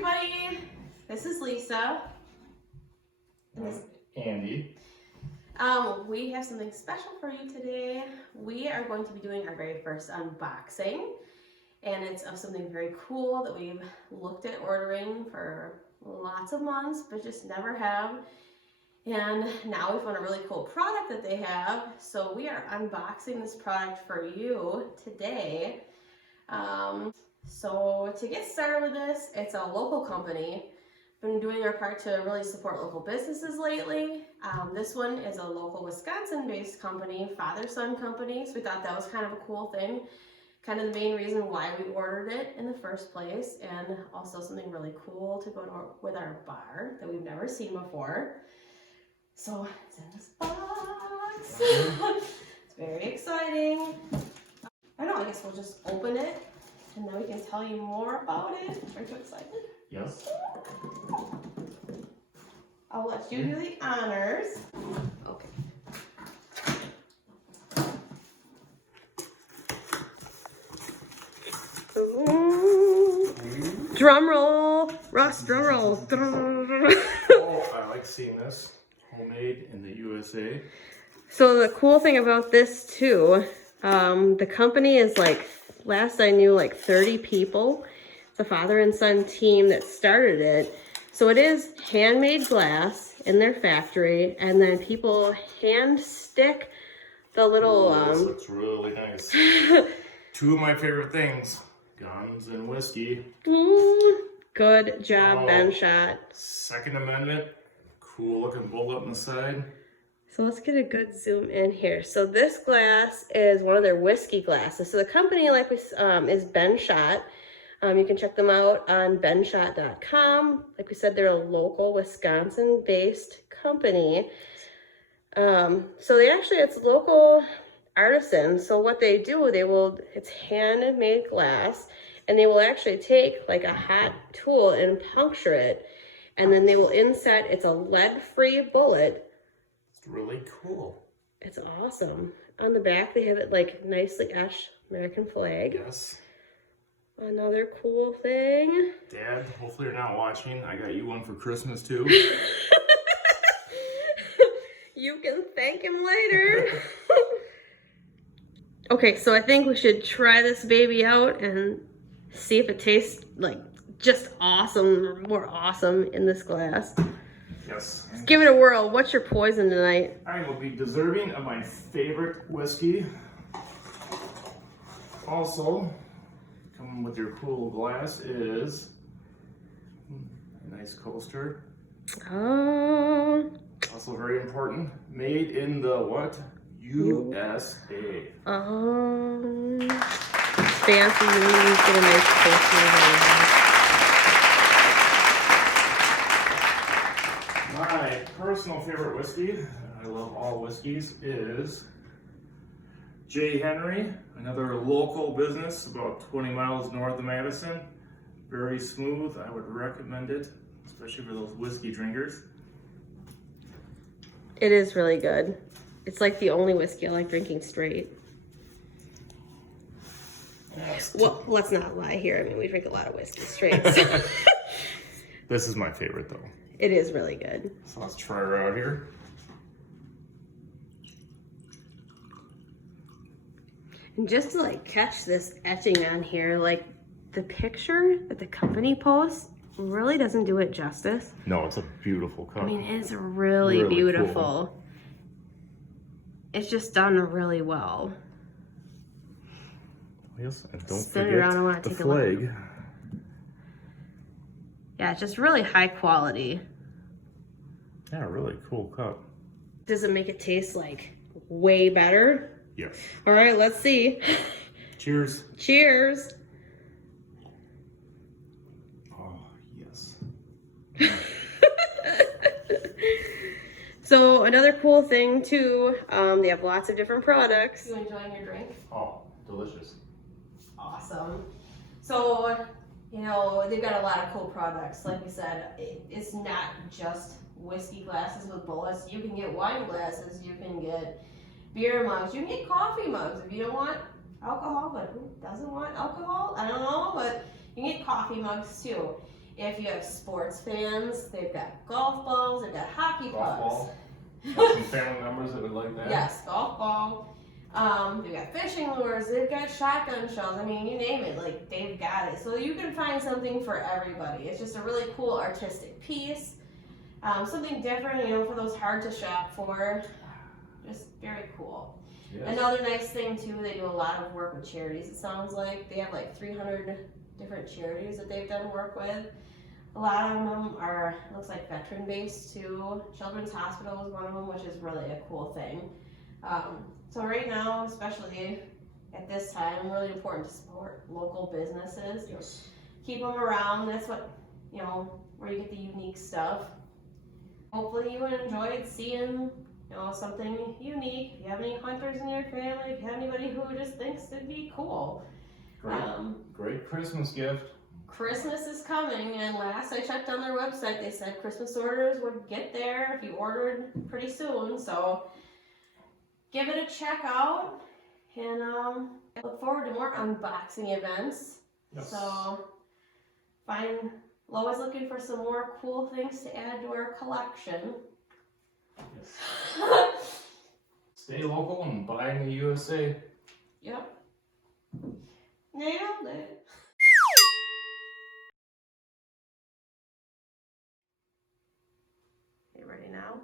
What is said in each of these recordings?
everybody. This is Lisa. And this Andy. We have something special for you today. We are going to be doing our very first unboxing, and it's of something very cool that we've looked at ordering for lots of months, but just never have. And now we found a really cool product that they have, so we are unboxing this product for you today. So to get started with this, it's a local company. Been doing our part to really support local businesses lately. This one is a local Wisconsin-based company, father-son company, so we thought that was kind of a cool thing. Kind of the main reason why we ordered it in the first place, and also something really cool to go with our bar that we've never seen before. So it's in this box. It's very exciting. I don't know, I guess we'll just open it and then we can tell you more about it. Are you excited? Yes. I'll let you do the honors. Okay. Drum roll, Russ, drum roll. Oh, I like seeing this. Homemade in the USA. So the cool thing about this too, the company is like, last I knew, like 30 people. It's a father and son team that started it. So it is handmade glass in their factory, and then people hand stick the little This looks really nice. Two of my favorite things, guns and whiskey. Good job, Benshot. Second Amendment, cool looking bullet on the side. So let's get a good zoom in here. So this glass is one of their whiskey glasses. So the company, like we is Benshot. You can check them out on benshot.com. Like we said, they're a local Wisconsin-based company. So it's local artisans. So what they do, it's handmade glass, and they will actually take like a hot tool and puncture it, and then they will inset, it's a lead-free bullet. It's really cool. It's awesome. On the back, they have it like nicely etched American flag. Yes. Another cool thing. Dad, hopefully you're not watching. I got you one for Christmas too. You can thank him later. Okay, so I think we should try this baby out and see if it tastes like just awesome, or more awesome in this glass. Yes. Let's give it a whirl. What's your poison tonight? I will be deserving of my favorite whiskey. Also, coming with your cool glass is a nice coaster. Oh. Also very important, made in the what? USA. Fancy. You get a nice coaster. My personal favorite whiskey, I love all whiskeys, is J. Henry, another local business about 20 miles north of Madison. Very smooth. I would recommend it, especially for those whiskey drinkers. It is really good. It's like the only whiskey I like drinking straight. Well, let's not lie here. I mean, we drink a lot of whiskey straight. So. This is my favorite though. It is really good. So let's try her out here. And just to like catch this etching on here, like the picture that the company posts really doesn't do it justice. No, it's a beautiful cup. I mean, it's really beautiful. Cool. It's just done really well. Yes, and don't Spin forget it around. I want to the take flag. a look. Yeah, it's just really high quality. Yeah, really cool cup. Does it make it taste like way better? Yes. All right, let's see. Cheers. Cheers. Oh, yes. So another cool thing too, they have lots of different products. You enjoying your drink? Oh, delicious. Awesome. So, you know, they've got a lot of cool products. Like we said, it's not just whiskey glasses with bullets. You can get wine glasses, you can get beer mugs, you can get coffee mugs if you don't want alcohol, but who doesn't want alcohol? I don't know, but you can get coffee mugs too. If you have sports fans, they've got golf balls, they've got hockey Golf pucks. ball. Got some family members that would like that. Yes, golf ball. They've got fishing lures, they've got shotgun shells, I mean, you name it, like, they've got it. So you can find something for everybody. It's just a really cool artistic piece. Something different, you know, for those hard to shop for. Just very cool. Yes. Another nice thing too, they do a lot of work with charities, it sounds like. They have like 300 different charities that they've done work with. A lot of them are, looks like veteran based too. Children's Hospital is one of them, which is really a cool thing. So right now, especially at this time, really important to support local businesses. Yes. Keep them around, that's what, you know, where you get the unique stuff. Hopefully you enjoyed seeing, you know, something unique. If you have any hunters in your family, if you have anybody who just thinks it'd be cool. Great Christmas gift. Christmas is coming, and last I checked on their website, they said Christmas orders would get there if you ordered pretty soon. So give it a check out, and I look forward to more unboxing events. Yes. So Lois looking for some more cool things to add to our collection. Yes. Stay local and buy in the USA. Yep. Nailed it. You ready now?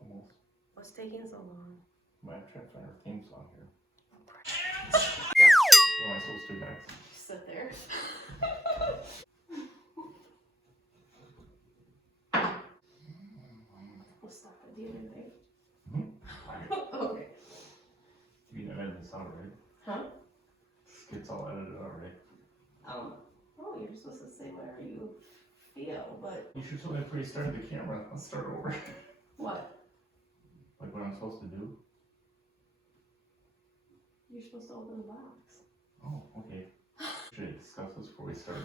Almost. What's taking so long? Might try to find our theme song here. Yep. What am I supposed to do next? Sit there. We'll stop at the end, babe. Okay. You edited this out, right? Huh? It's all edited out, right? Oh, you're supposed to say whatever you feel, but You should show me before you started the camera. Let's start over. what? Like what I'm supposed to do? You're supposed to open the box. Oh, okay. Should I discuss this before we start?